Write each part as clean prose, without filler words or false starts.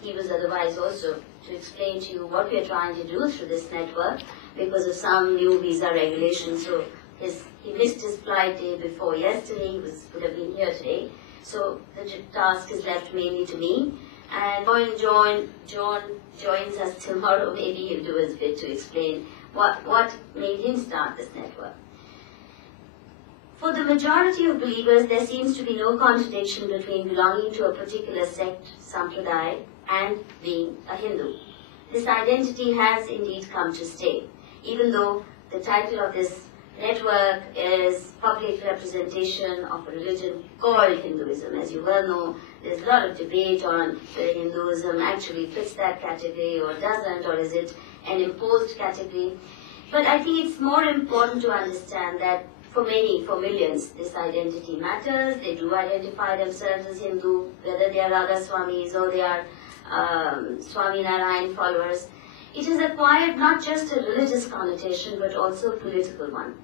He was otherwise also to explain to you what we are trying to do through this network because of some new visa regulations. So he missed his flight day before yesterday. He would have been here today. So the task is left mainly to me. And John joins us tomorrow. Maybe he'll do his bit to explain what made him start this network. For the majority of believers, there seems to be no contradiction between belonging to a particular sect, sampradaya, and being a Hindu. This identity has indeed come to stay, even though the title of this network is Public Representation of a Religion Called Hinduism. As you well know, there's a lot of debate on whether Hinduism actually fits that category or doesn't, or is it an imposed category. But I think it's more important to understand that for millions, this identity matters. They do identify themselves as Hindu, whether they are Radha Swamis or they are Swami Narayan followers. It has acquired not just a religious connotation, but also a political one.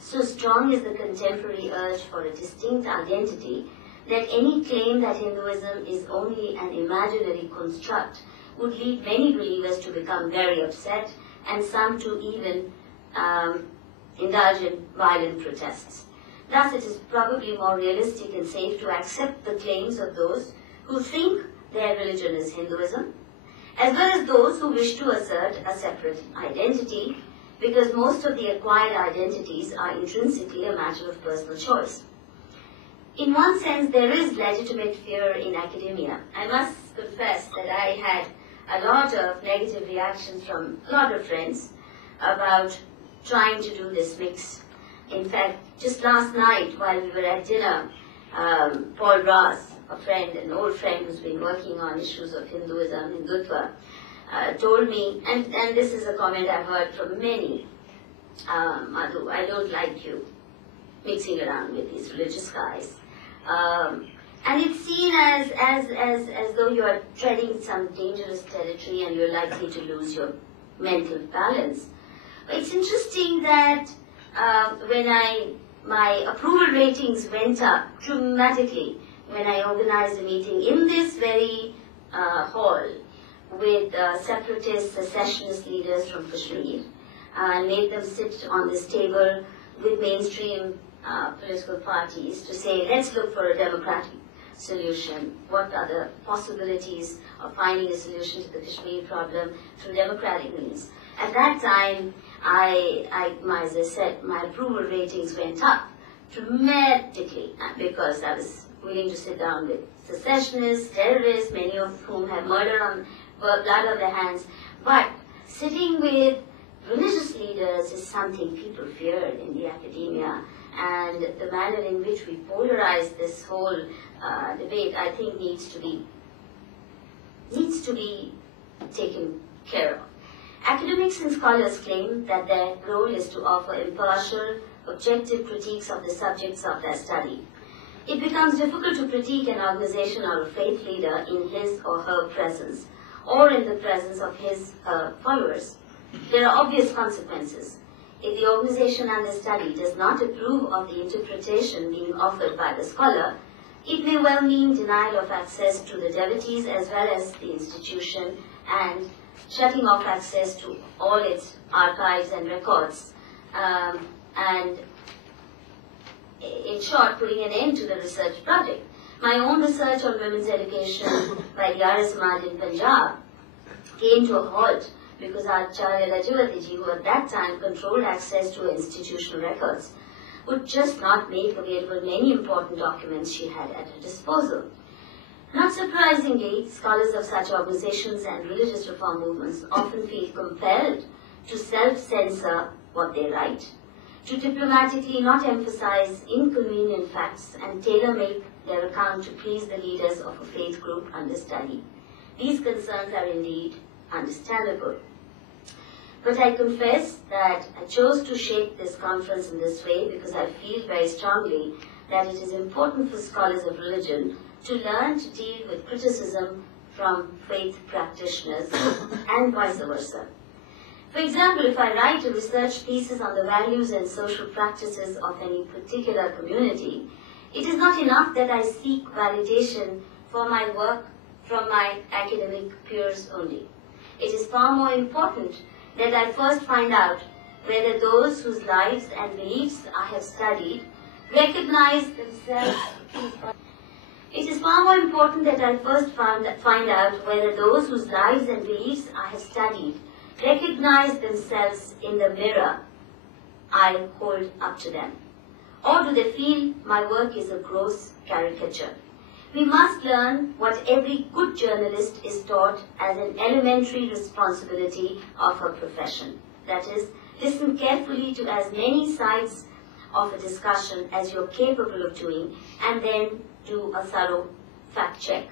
So strong is the contemporary urge for a distinct identity that any claim that Hinduism is only an imaginary construct would lead many believers to become very upset, and some to even indulge in violent protests. Thus, it is probably more realistic and safe to accept the claims of those who think their religion is Hinduism, as well as those who wish to assert a separate identity, because most of the acquired identities are intrinsically a matter of personal choice. In one sense, there is legitimate fear in academia. I must confess that I had a lot of negative reactions from a lot of friends about trying to do this mix. In fact, just last night while we were at dinner, Paul Ross, a friend, an old friend who's been working on issues of Hinduism, Hindutva, told me, and this is a comment I've heard from many, Madhu, I don't like you mixing around with these religious guys. And it's seen as though you are treading some dangerous territory and you're likely to lose your mental balance. It's interesting that when my approval ratings went up dramatically when I organized a meeting in this very hall with separatist, secessionist leaders from Kashmir, and made them sit on this table with mainstream political parties to say, let's look for a democratic solution. What are the possibilities of finding a solution to the Kashmir problem through democratic means? At that time, as I said, my approval ratings went up dramatically because I was willing to sit down with secessionists, terrorists, many of whom have murder on blood on their hands. But sitting with religious leaders is something people feared in the academia, and the manner in which we polarize this whole debate, I think, needs to be taken care of. Academics and scholars claim that their role is to offer impartial, objective critiques of the subjects of their study. It becomes difficult to critique an organization or a faith leader in his or her presence, or in the presence of his/her followers. There are obvious consequences. If the organization and the study does not approve of the interpretation being offered by the scholar, it may well mean denial of access to the devotees as well as the institution, and shutting off access to all its archives and records, and in short, putting an end to the research project. My own research on women's education by the Arya Samaj in Punjab came to a halt because Acharya Rajavati, who at that time controlled access to institutional records, would just not make available many important documents she had at her disposal. Not surprisingly, scholars of such organizations and religious reform movements often feel compelled to self-censor what they write, to diplomatically not emphasize inconvenient facts and tailor-make their account to please the leaders of a faith group under study. These concerns are indeed understandable. But I confess that I chose to shape this conference in this way because I feel very strongly that it is important for scholars of religion to learn to deal with criticism from faith practitioners and vice versa. For example, if I write a research thesis on the values and social practices of any particular community, it is not enough that I seek validation for my work from my academic peers only. It is far more important that I first find out whether those whose lives and beliefs I have studied recognize themselves. It is far more important that I first find out whether those whose lives and beliefs I have studied recognize themselves in the mirror I hold up to them. Or do they feel my work is a gross caricature? We must learn what every good journalist is taught as an elementary responsibility of her profession. That is, listen carefully to as many sides of a discussion as you're capable of doing, and then do a thorough fact check.